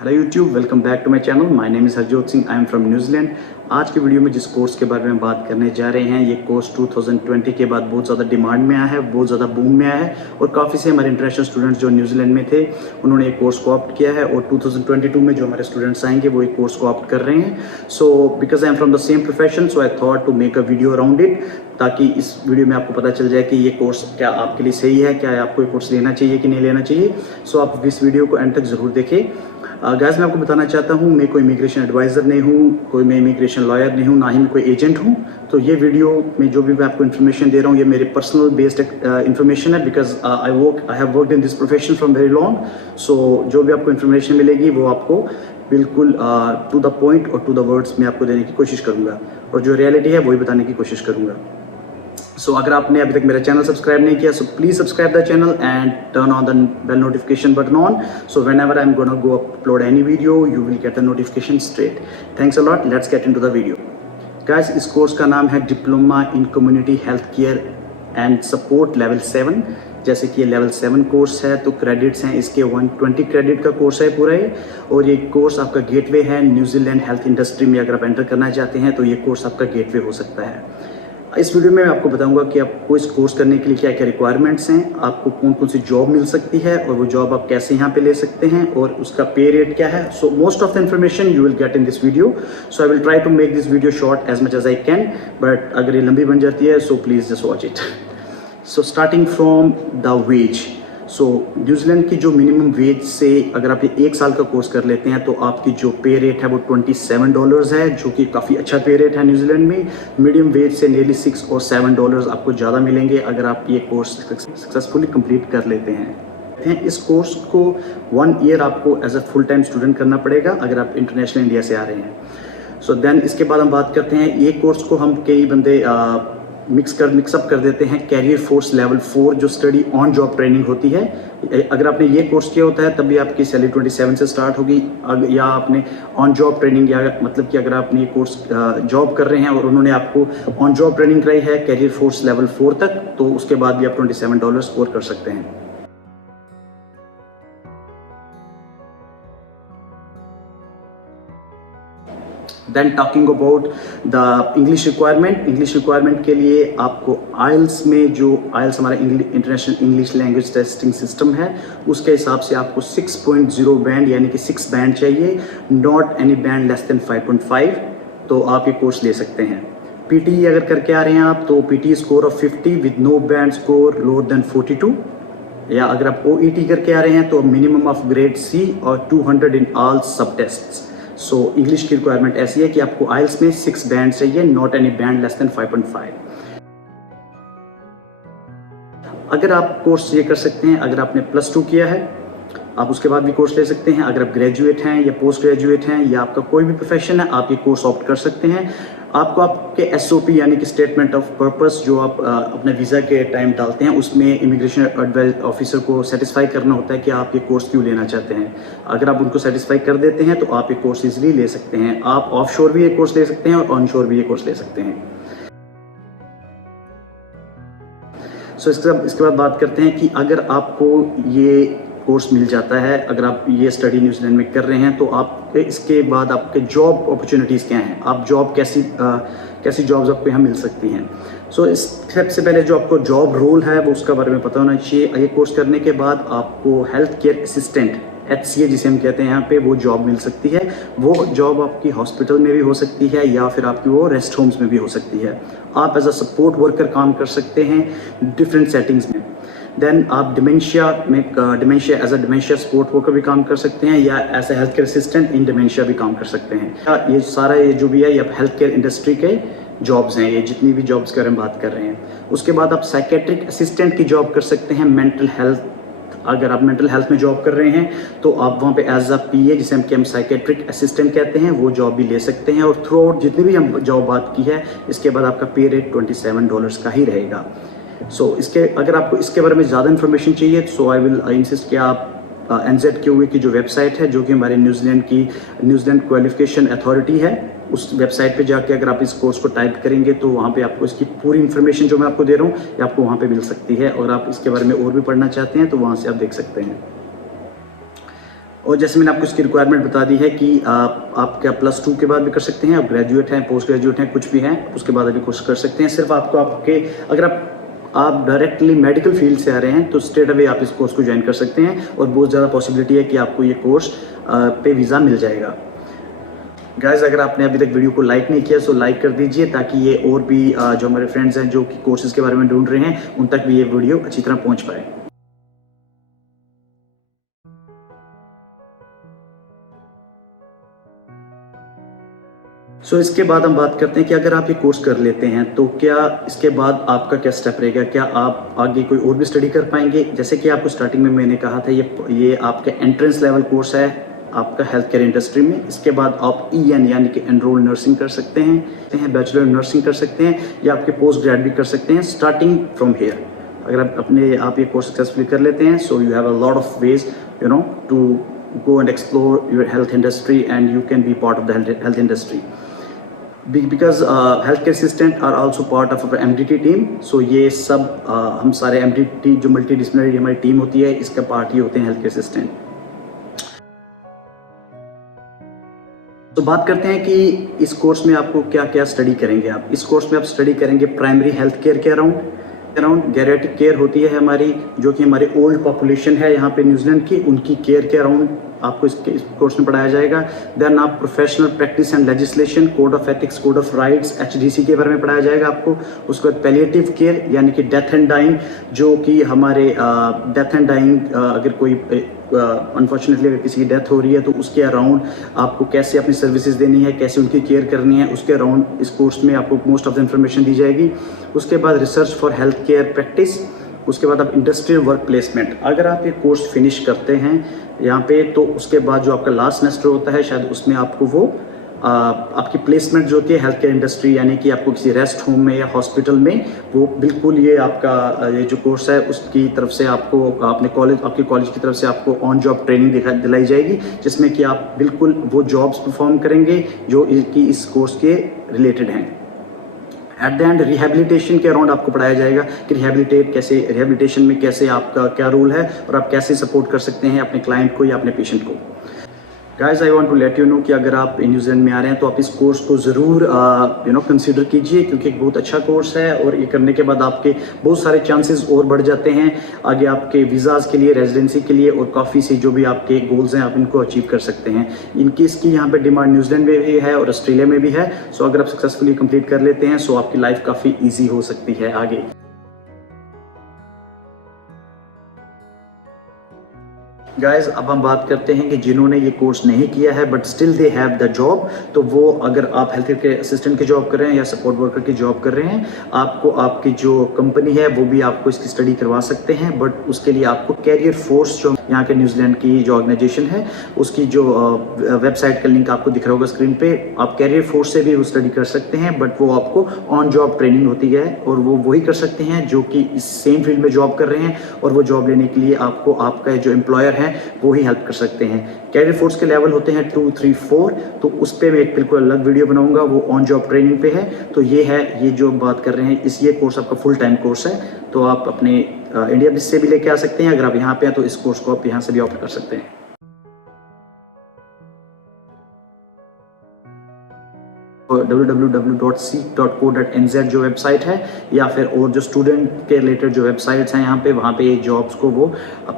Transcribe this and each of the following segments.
Hello YouTube, welcome back to my channel. My name is Harjot Singh, I am from New Zealand. आज की video में जिस course के बारे में बात करने जा रहे हैं, ये कोर्स 2020 के बाद बहुत ज़्यादा डिमांड में आया है, बहुत ज़्यादा बूम में आया है और काफ़ी से हमारे इंटरनेशनल स्टूडेंट्स जो न्यूजीलैंड में थे उन्होंने एक कोर्स को ऑप्ट किया है और 2022 में जो हमारे स्टूडेंट्स आएंगे वो एक कोर्स को ऑप्ट कर रहे हैं। So because I am from the same profession, so I thought to make a video around it, ताकि इस वीडियो में आपको पता चल जाए कि ये कोर्स क्या आपके लिए सही है, क्या आपको ये कोर्स लेना चाहिए कि नहीं लेना चाहिए। सो आप इस वीडियो को एंड तक ज़रूर देखें। गाइस, मैं आपको बताना चाहता हूँ, मैं कोई इमिग्रेशन एडवाइज़र नहीं हूँ, मैं इमिग्रेशन लॉयर नहीं हूँ, ना ही मैं कोई एजेंट हूँ। तो ये वीडियो में जो भी मैं आपको इन्फॉर्मेशन दे रहा हूँ ये मेरे पर्सनल बेस्ड इन्फॉर्मेशन है, because I have worked in this profession from very long. So जो भी आपको इन्फॉर्मेशन मिलेगी वो आपको बिल्कुल टू द पॉइंट और टू द वर्ड्स में आपको देने की कोशिश करूँगा और जो रियलिटी है वही बताने की कोशिश करूँगा। सो अगर आपने अभी तक मेरा चैनल सब्सक्राइब नहीं किया, so please subscribe the channel and turn on the bell notification button on, so whenever I am gonna go upload any video you will get the notification straight. Thanks a lot, let's get into the video. Guys, इस course का नाम है diploma in community health care and support level 7। जैसे कि ये level 7 course है तो credits हैं इसके 120 क्रेडिट का कोर्स है पूरा ये, और ये कोर्स आपका गेटवे है न्यूजीलैंड हेल्थ इंडस्ट्री में। अगर आप एंटर करना चाहते हैं तो ये कोर्स आपका गेटवे हो सकता है। इस वीडियो में मैं आपको बताऊंगा कि आपको इस कोर्स करने के लिए क्या क्या रिक्वायरमेंट्स हैं, आपको कौन कौन सी जॉब मिल सकती है और वो जॉब आप कैसे यहाँ पे ले सकते हैं और उसका पे रेट क्या है। So most of the information you will get in this video. So I will try to make this video short as much as I can, but अगर ये लंबी बन जाती है so please just watch it. So starting from the wage, so New Zealand की जो minimum wage से अगर आप ये 1 साल का कोर्स कर लेते हैं तो आपकी जो पे रेट है वो $27 है, जो कि काफ़ी अच्छा पे रेट है न्यूजीलैंड में। मीडियम वेज से नियरली $6 और $7 आपको ज़्यादा मिलेंगे अगर आप ये कोर्स सक्सेसफुली कंप्लीट कर लेते हैं। इस कोर्स को 1 ईयर आपको as a full time student करना पड़ेगा अगर आप इंटरनेशनल इंडिया से आ रहे हैं। सो देन इसके बाद हम बात करते हैं, ये कोर्स को हम कई बंदे मिक्सअप कर देते हैं कैरियर फोर्स लेवल 4 जो स्टडी ऑन जॉब ट्रेनिंग होती है। अगर आपने ये कोर्स किया होता है तभी आपकी सैलरी 27 से स्टार्ट होगी, या आपने ऑन जॉब ट्रेनिंग, या मतलब कि अगर आपने ये कोर्स जॉब कर रहे हैं और उन्होंने आपको ऑन जॉब ट्रेनिंग कराई है कैरियर फोर्स लेवल 4 तक, तो उसके बाद भी आप $27 स्कोर कर सकते हैं। Then talking about the English requirement के लिए आपको आइल्स में, जो आइल्स हमारा international English language testing system है, उसके हिसाब से आपको 6.0 बैंड यानी कि 6 बैंड चाहिए, not any band less than 5.5, तो आप ये कोर्स ले सकते हैं। पीटी अगर करके आ रहे हैं आप तो PT score of 50 with no band score lower than 42, या अगर आप ओईटी करके आ रहे हैं तो मिनिमम ऑफ ग्रेड सी और 200 इन ऑल सब टेस्ट्स। सो इंग्लिश की रिक्वायरमेंट ऐसी है कि आपको आइल्स में 6 बैंड चाहिए, not any band less than 5.5। अगर आप कोर्स ये कर सकते हैं, अगर आपने +2 किया है आप उसके बाद भी कोर्स ले सकते हैं। अगर आप ग्रेजुएट हैं या पोस्ट ग्रेजुएट हैं या आपका कोई भी प्रोफेशन है, आप ये कोर्स ऑप्ट कर सकते हैं। आपको आपके SOP यानी कि स्टेटमेंट ऑफ पर्पस जो आप अपने वीज़ा के टाइम डालते हैं उसमें इमिग्रेशन एडवाइस ऑफिसर को सेटिस्फाई करना होता है कि आप ये कोर्स क्यों लेना चाहते हैं। अगर आप उनको सेटिस्फाई कर देते हैं तो आप ये कोर्स इजीली ले सकते हैं। आप ऑफशोर भी ये कोर्स ले सकते हैं और ऑनशोर भी ये कोर्स ले सकते हैं। सो इसके बाद बात करते हैं कि अगर आपको ये कोर्स मिल जाता है, अगर आप ये स्टडी न्यूजीलैंड में कर रहे हैं, तो आप इसके बाद आपके जॉब अपॉर्चुनिटीज़ क्या हैं, आप जॉब कैसी जॉब्स आपको यहाँ मिल सकती हैं। सो इस सबसे पहले जो आपको जॉब रोल है वो उसका बारे में पता होना चाहिए। ये कोर्स करने के बाद आपको हेल्थ केयर असिस्टेंट HCA जिसे हम कहते हैं यहाँ पे, वो जॉब मिल सकती है। वो जॉब आपकी हॉस्पिटल में भी हो सकती है या फिर आपकी वो रेस्ट होम्स में भी हो सकती है। आप एज अ सपोर्ट वर्कर काम कर सकते हैं डिफरेंट सेटिंग्स में। देन आप dementia as a dementia support worker भी काम कर सकते हैं या as a health care assistant in dementia भी काम कर सकते हैं। ये सारा ये जो भी है ये हेल्थ केयर इंडस्ट्री के जॉब्स हैं, ये जितनी भी जॉब्स की हम बात कर रहे हैं। उसके बाद आप साइकेट्रिक असिस्टेंट की जॉब कर सकते हैं। मेंटल हेल्थ, अगर आप मेंटल हेल्थ में जॉब कर रहे हैं तो आप वहाँ पे एज अ PA जिसे हम साइकेट्रिक असिस्टेंट कहते हैं वो जॉब भी ले सकते हैं। और थ्रू आउट जितनी भी हम जॉब बात की है इसके बाद आपका पे रेट $27 का ही रहेगा। सो अगर आपको इसके बारे में ज़्यादा इन्फॉर्मेशन चाहिए सो आई विल इंसिस्ट कि आप NZQA की जो वेबसाइट है, जो कि हमारे न्यूजीलैंड क्वालिफिकेशन अथॉरिटी है, उस वेबसाइट पे जाके अगर आप इस कोर्स को टाइप करेंगे तो वहाँ पे आपको इसकी पूरी इन्फॉर्मेशन जो मैं आपको दे रहा हूँ ये आपको वहाँ पे मिल सकती है। और आप इसके बारे में और भी पढ़ना चाहते हैं तो वहाँ से आप देख सकते हैं। और जैसे मैंने आपको इसकी रिक्वायरमेंट बता दी है कि आप क्या +2 के बाद भी कर सकते हैं, आप ग्रेजुएट हैं, पोस्ट ग्रेजुएट हैं, कुछ भी हैं, उसके बाद अभी कोर्स कर सकते हैं। सिर्फ आपको अगर आप डायरेक्टली मेडिकल फील्ड से आ रहे हैं तो स्ट्रेट अवे आप इस कोर्स को ज्वाइन कर सकते हैं और बहुत ज़्यादा पॉसिबिलिटी है कि आपको ये कोर्स पे वीज़ा मिल जाएगा। गाइस, अगर आपने अभी तक वीडियो को लाइक नहीं किया तो लाइक कर दीजिए, ताकि ये और भी जो हमारे फ्रेंड्स हैं जो कि कोर्सेज़ के बारे में ढूंढ रहे हैं उन तक भी ये वीडियो अच्छी तरह पहुँच पाए। इसके बाद हम बात करते हैं कि अगर आप ये कोर्स कर लेते हैं तो क्या इसके बाद आपका क्या स्टेप रहेगा, क्या आप आगे कोई और भी स्टडी कर पाएंगे। जैसे कि आपको स्टार्टिंग में मैंने कहा था, ये आपका एंट्रेंस लेवल कोर्स है आपका हेल्थ केयर इंडस्ट्री में। इसके बाद आप EN यानी कि एनरोल नर्सिंग कर सकते हैं, बैचलर नर्सिंग कर सकते हैं, या आपके पोस्ट ग्रेड भी कर सकते हैं स्टार्टिंग फ्रॉम हेयर। अगर आप ये कोर्स सक्सेसफुली कर लेते हैं, so you have a lot of ways to go and explore your health industry, and you can be part of the health industry because healthcare assistant are also part of our MDT team. So ये सब हम सारे MDT जो multidisciplinary हमारी team होती है, इसका part ही होते हैं हेल्थ केयर असिस्टेंट। तो बात करते हैं कि इस कोर्स में आपको क्या क्या स्टडी करेंगे। आप इस कोर्स में आप स्टडी करेंगे प्राइमरी हेल्थ केयर के अराउंड गैरियाट्रिक केयर होती है हमारी, जो कि हमारी ओल्ड पॉपुलेशन है यहाँ पे न्यूजीलैंड की, उनकी केयर के अराउंड आपको इस कोर्स में पढ़ाया जाएगा। देन आप professional practice and legislation, code of ethics, code of rights, HDC के बारे में पढ़ाया जाएगा आपको। उसके बाद पैलिएटिव केयर यानी कि डेथ एंड डाइंग, जो कि हमारे डेथ एंड डाइंग अगर कोई अनफॉर्चुनेटली अगर किसी की डेथ हो रही है तो उसके अराउंड आपको कैसे अपनी सर्विसेज देनी है, कैसे उनकी केयर करनी है, उसके अराउंड इस कोर्स में आपको मोस्ट ऑफ द इंफॉर्मेशन दी जाएगी। उसके बाद research for health care practice, उसके बाद आप इंडस्ट्रियल वर्क प्लेसमेंट। अगर आप ये कोर्स फिनिश करते हैं यहाँ पे, तो उसके बाद जो आपका लास्ट सेमेस्टर होता है शायद, उसमें आपको वो आपकी प्लेसमेंट जो होती है हेल्थ केयर इंडस्ट्री, यानी कि आपको किसी रेस्ट होम में या हॉस्पिटल में, वो बिल्कुल ये आपका ये जो कोर्स है उसकी तरफ से आपको आपके कॉलेज की तरफ से आपको ऑन जॉब ट्रेनिंग दिलाई जाएगी, जिसमें कि आप बिल्कुल वो जॉब्स परफॉर्म करेंगे जो कि इस कोर्स के रिलेटेड हैं। एट द एंड रिहेबिलिटेशन के अराउंड आपको पढ़ाया जाएगा कि रिहेबिलिटेशन में कैसे आपका क्या रोल है और आप कैसे सपोर्ट कर सकते हैं अपने क्लाइंट को या अपने पेशेंट को। Guys, I want to let you know कि अगर आप न्यूजीलैंड में आ रहे हैं तो आप इस कोर्स को ज़रूर कंसीडर कीजिए, क्योंकि एक बहुत अच्छा कोर्स है और ये करने के बाद आपके बहुत सारे चांसेस और बढ़ जाते हैं आगे आपके वीज़ाज़ के लिए, रेजिडेंसी के लिए, और काफ़ी से जो भी आपके गोल्स हैं आप इनको अचीव कर सकते हैं। इसकी यहाँ पे डिमांड न्यूजीलैंड में भी है और ऑस्ट्रेलिया में भी है। सो अगर आप सक्सेसफुली कंप्लीट कर लेते हैं सो आपकी लाइफ काफ़ी ईजी हो सकती है आगे। गाइज, अब हम बात करते हैं कि जिन्होंने ये कोर्स नहीं किया है but still they have the job, तो वो अगर आप हेल्थ केयर असिस्टेंट की जॉब कर रहे हैं या सपोर्ट वर्कर की जॉब कर रहे हैं, आपको आपकी जो कंपनी है वो भी आपको इसकी स्टडी करवा सकते हैं। बट उसके लिए आपको कैरियर फोर्स, जो यहाँ के न्यूजीलैंड की जो ऑर्गेनाइजेशन है, उसकी जो वेबसाइट का लिंक आपको दिख रहा होगा स्क्रीन पे, आप कैरियर फोर्स से भी वो स्टडी कर सकते हैं। बट वो आपको ऑन जॉब ट्रेनिंग होती है और वो वही कर सकते हैं जो कि इस सेम फील्ड में जॉब कर रहे हैं, और वो जॉब लेने के लिए आपको आपका जो एम्प्लॉयर है वो ही हेल्प कर सकते हैं। कैरियर फोर्स के लेवल होते हैं 2, 3, 4, तो उस पर मैं एक बिल्कुल अलग वीडियो बनाऊंगा, वो ऑन जॉब ट्रेनिंग पे है। तो ये जो बात कर रहे हैं ये कोर्स आपका फुल टाइम कोर्स है, तो आप अपने इंडिया से भी लेके आ सकते हैं। अगर आप यहाँ पे हैं तो इस कोर्स को आप यहाँ से भी ऑप्ट कर सकते हैं। www.seek.co.nz जो वेबसाइट है, या फिर और जो स्टूडेंट के रिलेटेड जो वेबसाइट्स हैं यहाँ पे, वहाँ पे जॉब्स को वो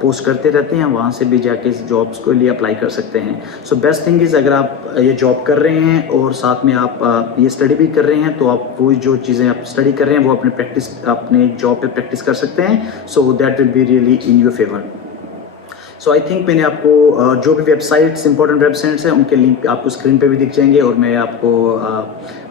पोस्ट करते रहते हैं, वहाँ से भी जाके इस जॉब्स के लिए अप्लाई कर सकते हैं। सो बेस्ट थिंग इज़, अगर आप ये जॉब कर रहे हैं और साथ में आप ये स्टडी भी कर रहे हैं, तो आप वो जो चीज़ें आप स्टडी कर रहे हैं वो अपने जॉब पे प्रैक्टिस कर सकते हैं। So that will be really in your favour. So I think मैंने आपको जो भी वेबसाइट्स, इंपॉर्टेंट वेबसाइट्स हैं, उनके लिंक आपको स्क्रीन पे भी दिख जाएंगे और मैं आपको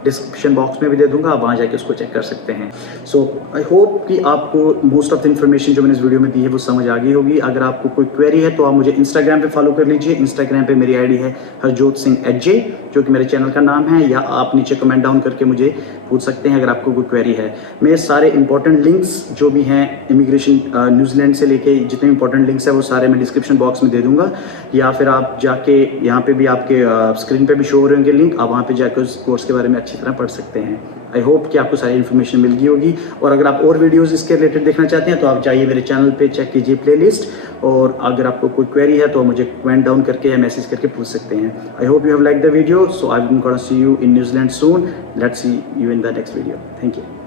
डिस्क्रिप्शन बॉक्स में भी दे दूंगा, आप वहाँ जाके उसको चेक कर सकते हैं। सो आई होप कि आपको मोस्ट ऑफ द इन्फॉर्मेशन जो मैंने इस वीडियो में दी है वो समझ आ गई होगी। अगर आपको कोई क्वेरी है तो आप मुझे इंस्टाग्राम पे फॉलो कर लीजिए। इंस्टाग्राम पे मेरी आईडी है हरजोत सिंह HJ, जो कि मेरे चैनल का नाम है, या आप नीचे कमेंट डाउन करके मुझे पूछ सकते हैं अगर आपको कोई क्वेरी है। मेरे सारे इंपॉर्टेंट लिंक्स जो भी हैं इमिग्रेशन न्यूजीलैंड से लेके जितने इंपॉर्टेंट लिंक्स हैं वो सारे मैं डिस्क्रिप्शन डिस्क्रिप्शन बॉक्स में दे दूंगा, या फिर आप जाके यहाँ पे भी आपके स्क्रीन पे भी शो हो रहे होंगे लिंक, आप वहाँ पे जाकर उस कोर्स के बारे में अच्छी तरह पढ़ सकते हैं। आई होप कि आपको सारी इन्फॉर्मेशन मिल गई होगी, और अगर आप और वीडियोस इसके रिलेटेड देखना चाहते हैं तो आप जाइए मेरे चैनल पे, चेक कीजिए प्लेलिस्ट, और अगर आपको कोई क्वेरी है तो मुझे कमेंट डाउन करके या मैसेज करके पूछ सकते हैं। I hope you have like the video, so I am gonna see you in New Zealand soon. Let's see you in the next video. Thank you.